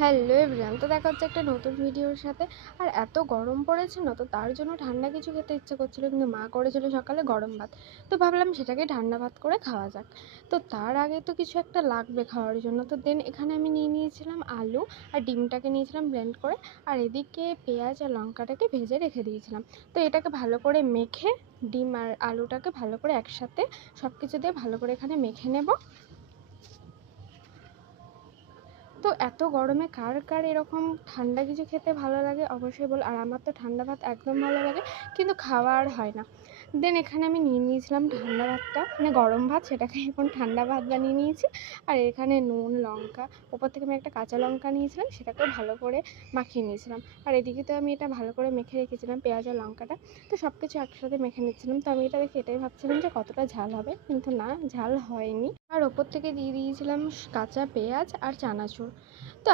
Hello everyone, তো দেখা হচ্ছে একটা নতুন ভিডিওর সাথে। আর এত গরম পড়েছে না, তো তার জন্য ঠান্ডা কিছু খেতে ইচ্ছে করছিল, কিন্তু মা করেছিল সকালে গরম ভাত। তো ভাবলাম সেটাকে ঠান্ডা ভাত করে খাওয়া যাক। তো তার আগে তো কিছু একটা লাগবে খাওয়ার জন্য, তো দেন এখানে আমি নিয়ে নিয়েছিলাম আলু আর ডিমটাকে নিয়েছিলাম ব্লেন্ড করে। আর এদিকে পেঁয়াজ আর লঙ্কাটাকে ভেজে রেখে দিয়েছিলাম। তো এটাকে ভালো করে মেখে, ডিম আর আলুটাকে ভালো করে একসাথে সব কিছু দিয়ে ভালো করে এখানে মেখে নেব। তো এত গরমে কার কার এরকম ঠান্ডা কিছু খেতে ভালো লাগে অবশ্যই বল। আর আমার তো ঠান্ডা ভাত একদম ভালো লাগে, কিন্তু খাওয়া আর হয় না। দেন এখানে আমি নিয়ে নিয়েছিলাম ঠান্ডা ভাতটা, মানে গরম ভাত, সেটাকে এখন ঠান্ডা ভাত বানিয়ে নিয়েছি। আর এখানে নুন লঙ্কা, ওপর থেকে আমি একটা কাঁচা লঙ্কা নিয়েছিলাম, সেটাকেও ভালো করে মাখিয়ে নিয়েছিলাম। আর এদিকে তো আমি এটা ভালো করে মেখে রেখেছিলাম পেঁয়াজ আর লঙ্কাটা। তো সব কিছু একসাথে মেখে নিচ্ছিলাম। তো আমি এটা দেখে এটাই ভাবছিলাম যে কতটা ঝাল হবে, কিন্তু না, ঝাল হয়নি। আর ওপর থেকে দিয়ে দিয়েছিলাম কাঁচা পেঁয়াজ আর চানাচুর। তো